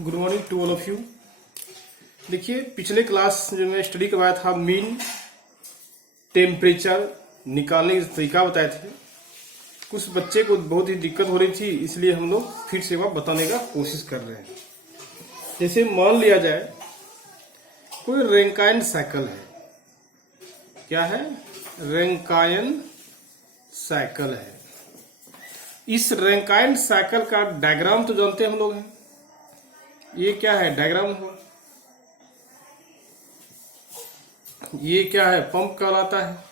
Good morning to all of you. देखिए, पिछले class जो मैं स्टडी करवाया था मीन टेम्परेचर निकालने का तरीका बताए थे। कुछ बच्चे को बहुत ही दिक्कत हो रही थी, इसलिए हम लोग फिर से वह बताने का कोशिश कर रहे हैं। जैसे मान लिया जाए कोई रैंकाइन साइकिल है। क्या है? रैंकाइन साइकिल है। इस रैंकाइन साइकिल का डायग्राम तो जानते हम लोग हैं। ये क्या है? डायग्राम हो। ये क्या है? पंप कहलाता है।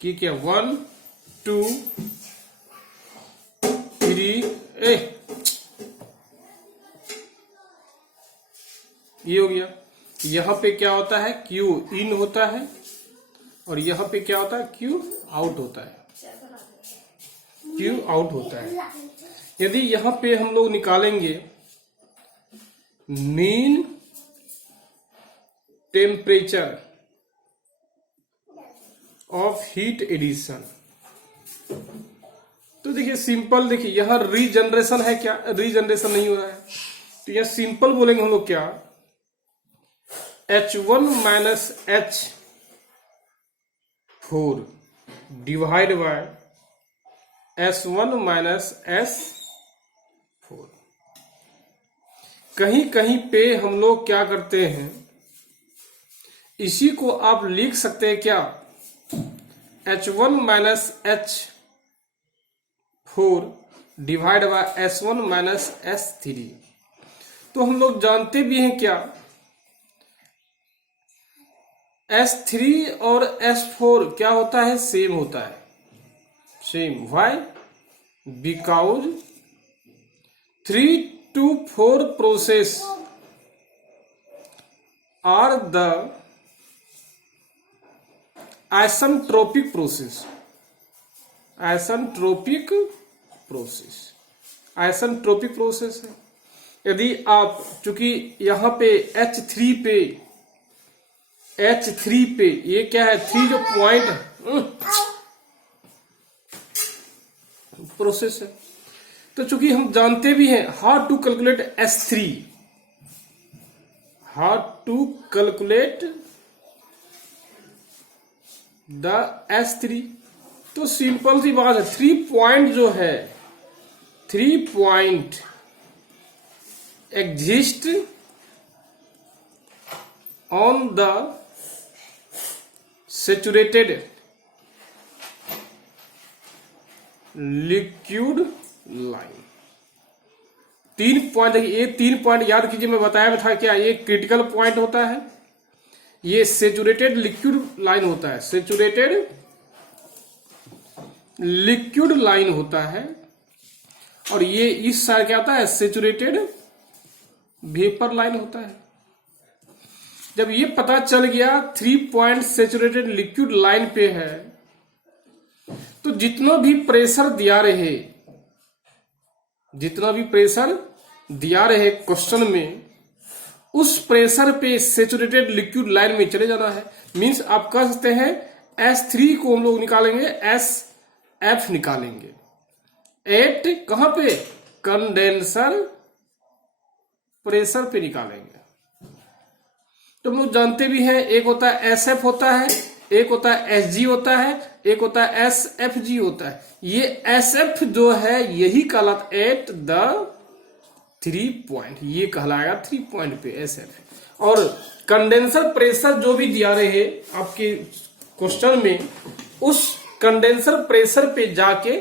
कि क्या 1 2 3 ये हो गया। यहां पे क्या होता है? क्यू इन होता है और यहां पे क्या होता है? क्यू आउट होता है। क्यू आउट होता है। यदि यहां पे हम लोग निकालेंगे mean temperature of heat addition, तो देखिए सिंपल, देखिए यहां रीजनरेशन है क्या? रीजनरेशन नहीं हो रहा है, तो यह सिंपल बोलेंगे हम लोग क्या? H1 minus H4 divide by S1 minus S4। कहीं कहीं पे हम लोग क्या करते हैं, इसी को आप लिख सकते हैं क्या? H1 minus H4 divide by S1 minus S3। तो हम लोग जानते भी हैं क्या, S3 और S4 क्या होता है? सेम होता है। Same. Why? Because 3 to 4 process are the isentropic process. Isentropic process, isentropic process है। यदि आप, चूंकि यहां पे H3 पे ये क्या है? 3 जो पॉइंट प्रोसेस है, तो चूंकि हम जानते भी हैं how to calculate S3, how to calculate the S3, तो सिंपल सी बात है। 3 पॉइंट जो है, 3 point exist on the saturated liquid line. 3 point, ये 3 पॉइंट याद कीजिए, मैं बताया था क्या? ये क्रिटिकल पॉइंट होता है, ये सेचुरेटेड लिक्विड लाइन होता है, सेचुरेटेड लिक्विड लाइन होता है, और ये इस साइड क्या होता है? सेचुरेटेड वेपर लाइन होता है। जब ये पता चल गया 3 पॉइंट सेचुरेटेड लिक्विड लाइन पे है, तो जितना भी प्रेशर दिया रहे, जितना भी प्रेशर दिया रहे क्वेश्चन में, उस प्रेशर पे सेचुरेटेड लिक्विड लाइन में चले जाना है। मींस आप कह सकते हैं S3 को हम लोग निकालेंगे, SF निकालेंगे एट कहां पे? कंडेंसर प्रेशर पे निकालेंगे। तो हम लोग जानते भी हैं, एक होता है SF होता है, एक होता है SG होता है, एक होता है SFG होता है। ये SF जो है यही कहलाता एट द 3 पॉइंट, ये कहलाएगा 3 पॉइंट पे SF। और कंडेंसर प्रेशर जो भी दिया रहे आपके क्वेश्चन में, उस कंडेंसर प्रेशर पे जाके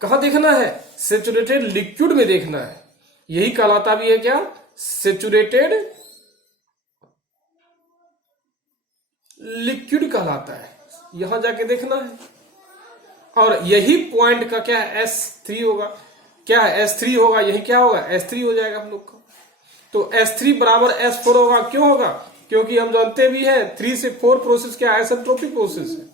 कहां देखना है? सेचुरेटेड लिक्विड में देखना है। यही कहलाता भी है क्या? सेचुरेटेड लिक्विड कहलाता है। यहां जाके देखना है, और यही पॉइंट का क्या है? S3 होगा। क्या है? S3 होगा। यही क्या होगा? S3 हो जाएगा हम लोग का। तो S3 बराबर S4 होगा। क्यों होगा? क्योंकि हम जानते भी हैं 3 से 4 प्रोसेस क्या आइसेंट्रोपिक प्रोसेस है।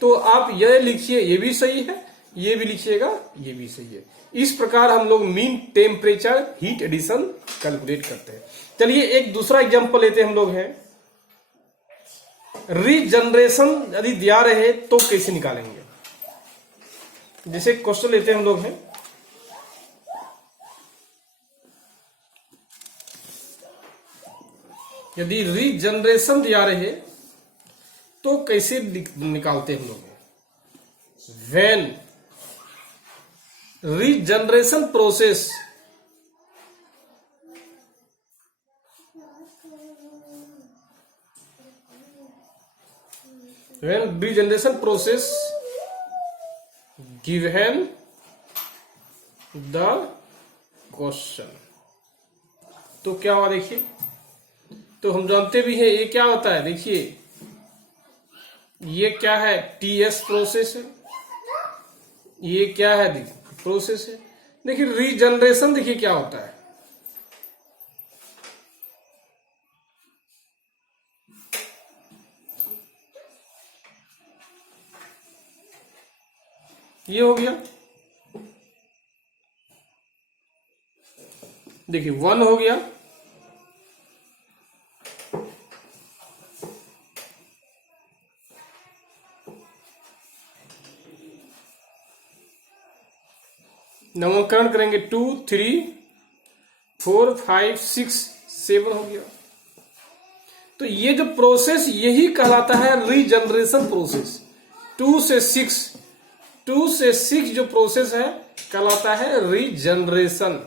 तो आप ये लिखिए, ये भी सही है, ये भी लिखिएगा, ये भी सही है। इस प्रकार हम लोग mean temperature heat addition calculate करते हैं। चलिए एक दूसरा एग्जांपल लेते हैं हम लोग हैं। रीजनरेशन यदि दिया रहे तो कैसे निकालेंगे? जैसे क्वेश्चन लेते हैं हम लोग हैं, यदि रीजनरेशन दिया रहे तो कैसे निकालते हम लोग? When regeneration process given the question. तो क्या हुआ देखिए, तो हम जानते भी हैं ये क्या होता है। देखिए ये क्या है, टीएस प्रोसेस है, ये क्या है देखिए प्रोसेस है। देखिए रीजनरेशन देखिए क्या होता है, ये हो गया। देखिए 1 हो गया, नामकरण करेंगे 2 3 4 5 6 7 हो गया। तो ये जो प्रोसेस यही कहलाता है रीजनरेशन प्रोसेस। 2 से 6 जो प्रोसेस है कहलाता है रीजनरेशन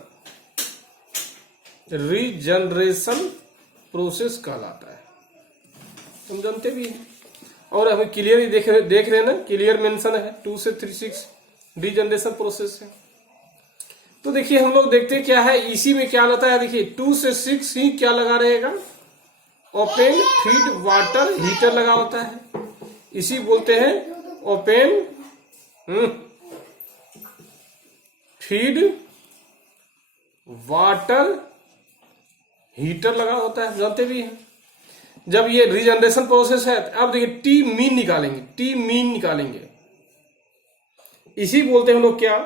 प्रोसेस कहलाता है। हम जानते भी हैं और हमें क्लियर ही देख रहे हैं ना, क्लियर मेंशन है 2 से 6 रीजनरेशन प्रोसेस है। तो देखिए हम लोग देखते हैं क्या है, इसी में क्या होता है। देखिए 2 से 6 ही क्या लगा रहेगा, ओपन फीड वाटर हीटर लगा होता है, इसी बोलते हैं ओपन फीड वाटर हीटर लगा होता है, जानते भी हैं। जब ये रीजनरेशन प्रोसेस है अब देखिए टी मीन निकालेंगे, इसी बोलते हैं हम लोग क्या,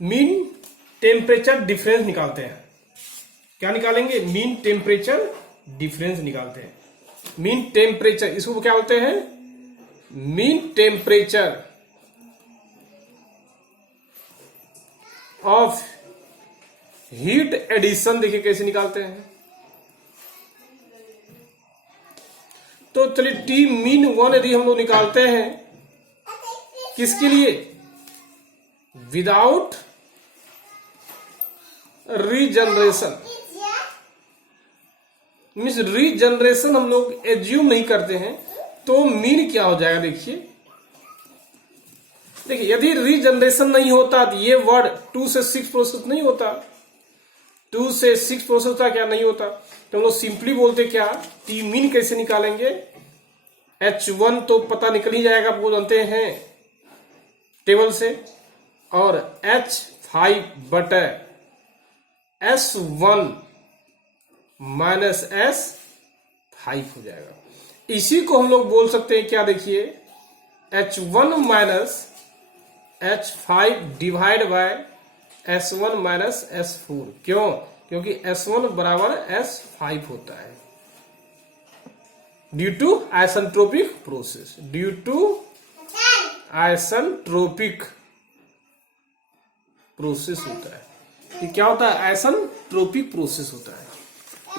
मीन टेम्परेचर डिफरेंस निकालते हैं। क्या निकालेंगे, मीन टेम्परेचर डिफरेंस निकालते हैं। मीन टेम्परेचर इसको क्या बोलते हैं, mean temperature of heat addition. देखिए कैसे निकालते हैं। तो चलिए टी मीन 1 यदि हम लोग निकालते हैं किसके लिए, विदाउट रीजनरेशन, मीन्स रीजनरेशन हम लोग एज्यूम नहीं करते हैं, तो मीन क्या हो जाएगा। देखिए यदि रीजनरेशन नहीं होता तो ये वर्ड 2 से 6 प्रोसेस नहीं होता, 2 से 6 प्रोसेस होता क्या, नहीं होता। तो हम लोग सिंपली बोलते क्या, टी मीन कैसे निकालेंगे, H1 तो पता निकल ही जाएगा, वो जानते हैं टेबल से, और H5 बटे S1 माइनस S5 हो जाएगा। इसी को हम लोग बोल सकते हैं क्या, देखिए H1 minus H5 divide by S1 minus S4। क्यों, क्योंकि S1 बराबर S5 होता है due two isentropic process, due two isentropic process होता है। ये क्या होता है, आइसेंट्रोपिक प्रोसेस होता है।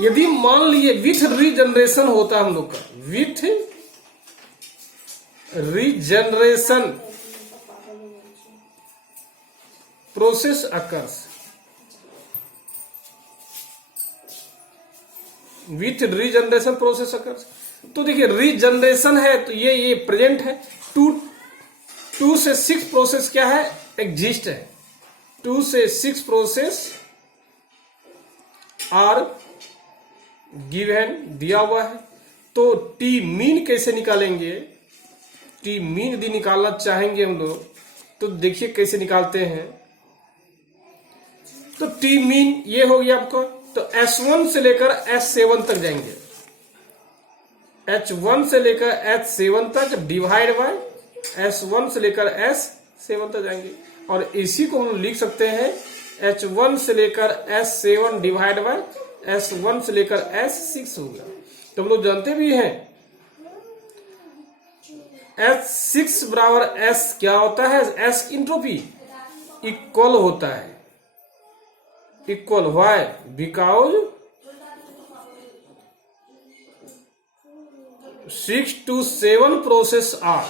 यदि मान लिए विथ रीजनरेशन होता है हम लोग का, with regeneration process occurs, with regeneration process occurs. तो देखिए रीजनरेशन है तो ये प्रेजेंट है। 2 से 6 प्रोसेस क्या है, एग्जिस्ट है। 2 से 6 प्रोसेस आर गिवन, दिया हुआ है। तो टी मीन कैसे निकालेंगे, टी मीन यदि निकालना चाहेंगे हम लोग तो देखिए कैसे निकालते हैं। तो टी मीन ये हो गया आपका, तो S1 से लेकर S7 तक जाएंगे, H1 से लेकर H7 तक डिवाइड बाय S1 से लेकर S7 तक जाएंगे। और इसी को हम लिख सकते हैं H1 से लेकर S7 डिवाइड बाय S1 से लेकर S6 हो गया। तो हम लोग जानते भी हैं S6 बराबर S क्या होता है, S इंट्रोपी इक्वल होता है equal. Why? Because 6 to 7 process are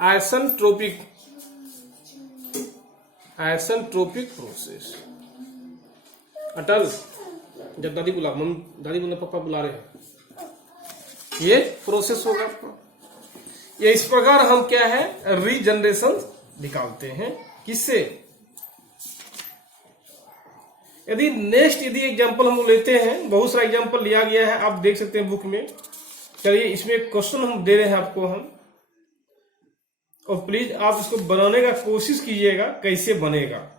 isentropic process. अटल, जब दादी बोला पापा बुला रहे हैं, ये प्रोसेस होगा आपका। ये इस प्रकार हम क्या है रीजनरेशन निकालते हैं। किससे? यदि एग्जांपल हम लेते हैं, बहुत सारा एग्जांपल लिया गया है, आप देख सकते हैं बुक में। चलिए इसमें एक क्वेश्चन हम दे रहे हैं आपको हम, और प्लीज आप इसको बनाने का कोशिश कीजिएगा कैसे बनेगा।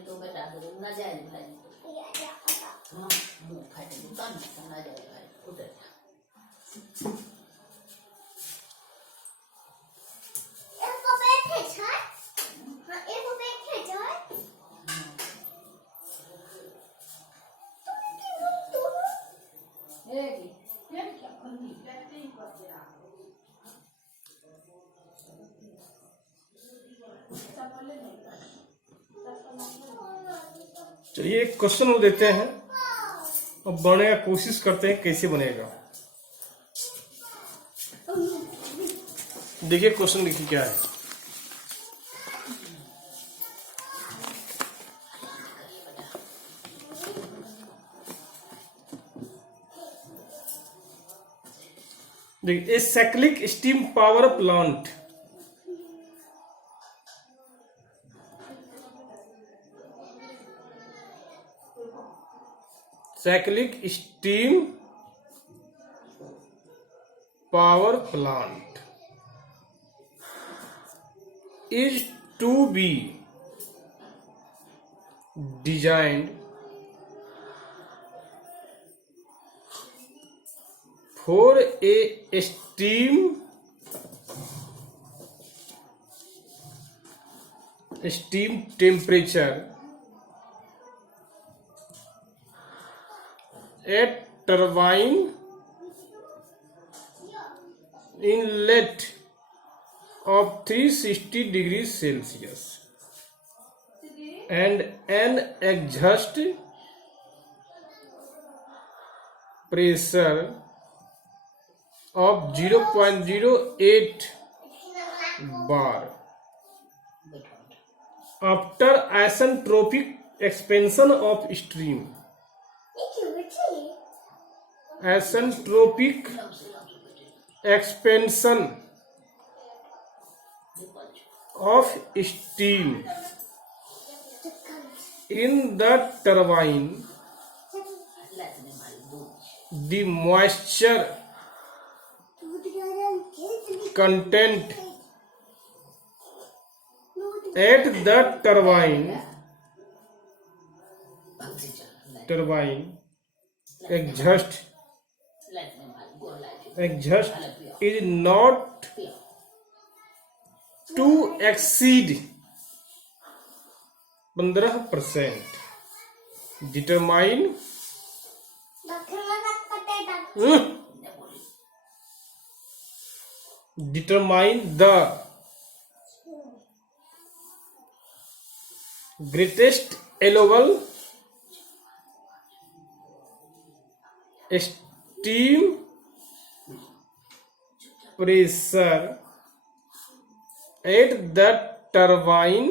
तो बेटा ना जाए भाई हाँ मुंह फाटे दुकान ना जाए भाई उधर इसको बैठे छै हां इसको बैठे छै ए ये क्या खन्नी बैठे ही कर दिया। चलिए एक क्वेश्चन वो देते हैं और बनाने का कोशिश करते हैं कैसे बनेगा। देखिए क्वेश्चन देखिए क्या है। देखिए a cyclic steam power plant cyclic steam power plant is to be designed for a steam temperature at turbine inlet of 360 degrees Celsius and an exhaust pressure of 0.08 bar. After isentropic expansion of stream, isentropic expansion of steam in the turbine, the moisture content at the turbine exhaust is not to exceed 15%. Determine the greatest allowable steam pressure at the turbine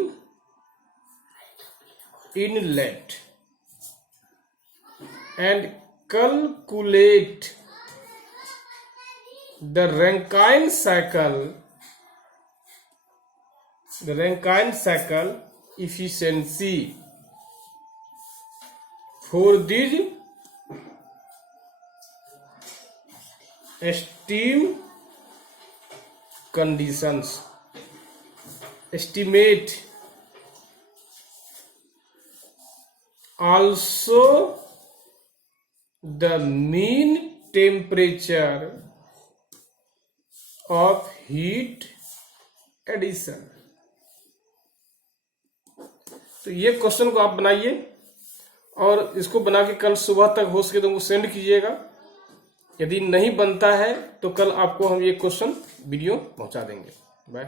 inlet and calculate the Rankine cycle efficiency for these extreme conditions estimate also the mean temperature of heat addition। तो ये question को आप बनाइए और इसको बना के कल सुबह तक हो सके तो हमको सेंड कीजिएगा। यदि नहीं बनता है तो कल आपको हम ये क्वेश्चन वीडियो पहुंचा देंगे। बाय।